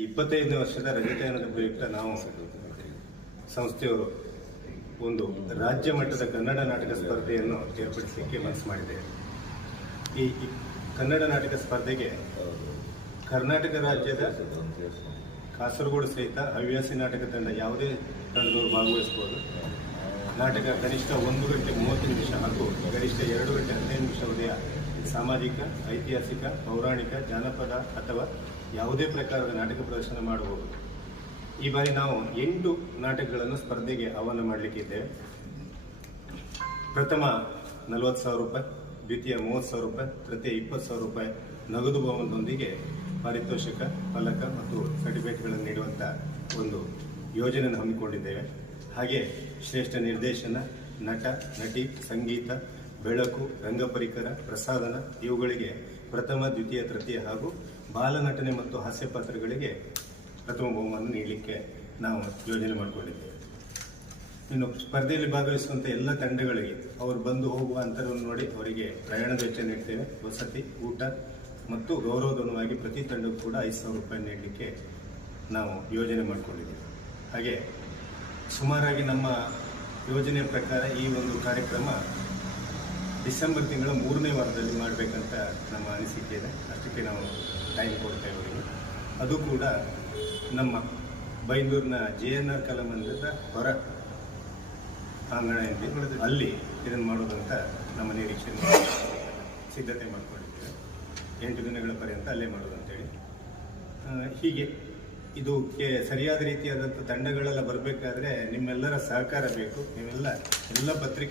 ಇಪ್ಪತ್ತೈದನೇ ವರ್ಷದ ರಜತಾಯನದ ಪ್ರಯುಕ್ತ ನಾವು ಸಂಸ್ಥೆಯವರು ಒಂದು ರಾಜ್ಯ ಮಟ್ಟದ ಕನ್ನಡ ನಾಟಕ ಸ್ಪರ್ಧೆಯನ್ನು ಏರ್ಪಡಿಸಲಿಕ್ಕೆ ಮನಸ್ಸು ಮಾಡಿದ್ದೇವೆ ಈ ಕನ್ನಡ ನಾಟಕ ಸ್ಪರ್ಧೆಗೆ ಕರ್ನಾಟಕ ರಾಜ್ಯದ ಕಾಸರಗೋಡು ಸಹಿತ ಹವ್ಯಾಸಿ ನಾಟಕ ತಂಡ ಯಾವುದೇ ತಂಡದವರು ಭಾಗವಹಿಸಬಹುದು. ನಾಟಕ ಕನಿಷ್ಠ ಒಂದು ಗಂಟೆ ಮೂವತ್ತು ನಿಮಿಷ ಹಾಗೂ ಗರಿಷ್ಠ ಎರಡು ಗಂಟೆ ಹದಿನೈದು ನಿಮಿಷ ಸಾಮಾಜಿಕ, ಐತಿಹಾಸಿಕ, ಪೌರಾಣಿಕ, ಜಾನಪದ ಅಥವಾ ಯಾವುದೇ ಪ್ರಕಾರದ ನಾಟಕ ಪ್ರದರ್ಶನ ಮಾಡಬಹುದು ಈ ಬಾರಿ ನಾವು ಎಂಟು ನಾಟಕಗಳನ್ನು ಸ್ಪರ್ಧೆಗೆ ಆಹ್ವಾನ ಮಾಡಲಿಕ್ಕಿದ್ದೇವೆ ಪ್ರಥಮ ನಲವತ್ತು ಸಾವಿರ ರೂಪಾಯಿ, ದ್ವಿತೀಯ ಮೂವತ್ತು ಸಾವಿರ ರೂಪಾಯಿ, ತೃತೀಯ ಇಪ್ಪತ್ತು ಸಾವಿರ ರೂಪಾಯಿ ನಗದು ಭವನದೊಂದಿಗೆ ಪಾರಿತೋಷಕ, ಫಲಕ ಮತ್ತು ಸರ್ಟಿಫಿಕೇಟ್ಗಳನ್ನು ನೀಡುವಂಥ ಒಂದು ಯೋಜನೆಯನ್ನು ಹಮ್ಮಿಕೊಂಡಿದ್ದೇವೆ. ಹಾಗೆ ಶ್ರೇಷ್ಠ ನಿರ್ದೇಶನ, ನಟ, ನಟಿ, ಸಂಗೀತ ಬೆಳಕು ರಂಗಪರಿಕರ ಪ್ರಸಾದನ ಇವುಗಳಿಗೆ ಪ್ರಥಮ, ದ್ವಿತೀಯ, ತೃತೀಯ ಹಾಗೂ ಬಾಲನಟನೆ ಮತ್ತು ಹಾಸ್ಯ ಪಾತ್ರಗಳಿಗೆ ಪ್ರಥಮ ಬಹುಮಾನ ನೀಡಲಿಕ್ಕೆ ನಾವು ಯೋಜನೆ ಮಾಡಿಕೊಂಡಿದ್ದೇವೆ. ಇನ್ನು ಸ್ಪರ್ಧೆಯಲ್ಲಿ ಭಾಗವಹಿಸುವಂಥ ಎಲ್ಲ ತಂಡಗಳಿಗೆ ಅವರು ಬಂದು ಹೋಗುವ ಅಂತರವನ್ನು ನೋಡಿ ಅವರಿಗೆ ಪ್ರಯಾಣದ ವೆಚ್ಚ ನೀಡ್ತೇವೆ. ವಸತಿ, ಊಟ ಮತ್ತು ಗೌರವಧನವಾಗಿ ಪ್ರತಿ ತಂಡಕ್ಕೂ ಕೂಡ ಐದು ಸಾವಿರ ರೂಪಾಯಿ ನೀಡಲಿಕ್ಕೆ ನಾವು ಯೋಜನೆ ಮಾಡಿಕೊಂಡಿದ್ದೇವೆ. ಹಾಗೆ ಸುಮಾರಾಗಿ ನಮ್ಮ ಯೋಜನೆಯ ಪ್ರಕಾರ ಈ ಒಂದು ಕಾರ್ಯಕ್ರಮ ಡಿಸೆಂಬರ್ ತಿಂಗಳ ಮೂರನೇ ವಾರದಲ್ಲಿ ಮಾಡಬೇಕಂತ ನಮ್ಮ ಅನಿಸಿಕೆ ಇದೆ. ಅಷ್ಟಕ್ಕೆ ನಾವು ಟೈಮ್ ಕೊಡ್ತೇವೆ ಅವರಿಗೆ ಅದು ಕೂಡ ನಮ್ಮ ಬೈಂದೂರಿನ ಜೆ ಎನ್ ಆರ್ ಕಲಾಮಂದಿರದ ಹೊರ ಆಂಗಣ ಅಲ್ಲಿ ಇದನ್ನು ಮಾಡೋದಂತ ನಮ್ಮ ನಿರೀಕ್ಷೆ. ಸಿದ್ಧತೆ ಮಾಡಿಕೊಂಡಿದ್ದೇವೆ. ಎಂಟು ದಿನಗಳ ಪರ್ಯಂತ ಅಲ್ಲೇ ಮಾಡೋದು ಅಂತೇಳಿ ಹೀಗೆ ಇದು ಸರಿಯಾದ ರೀತಿಯಾದಂಥ ತಂಡಗಳೆಲ್ಲ ಬರಬೇಕಾದ್ರೆ ನಿಮ್ಮೆಲ್ಲರ ಸಹಕಾರ ಬೇಕು. ನೀವೆಲ್ಲ ಎಲ್ಲ ಪತ್ರಿಕೆ